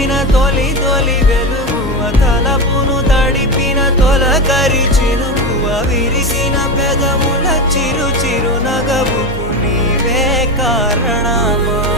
నింపిన తొలి తొలి వెలుగువ తలపును తడిపిన తొలకరి చినుకువ విరిసిన పెదముల చిరు చిరు నగవుకు నీవే కారణమా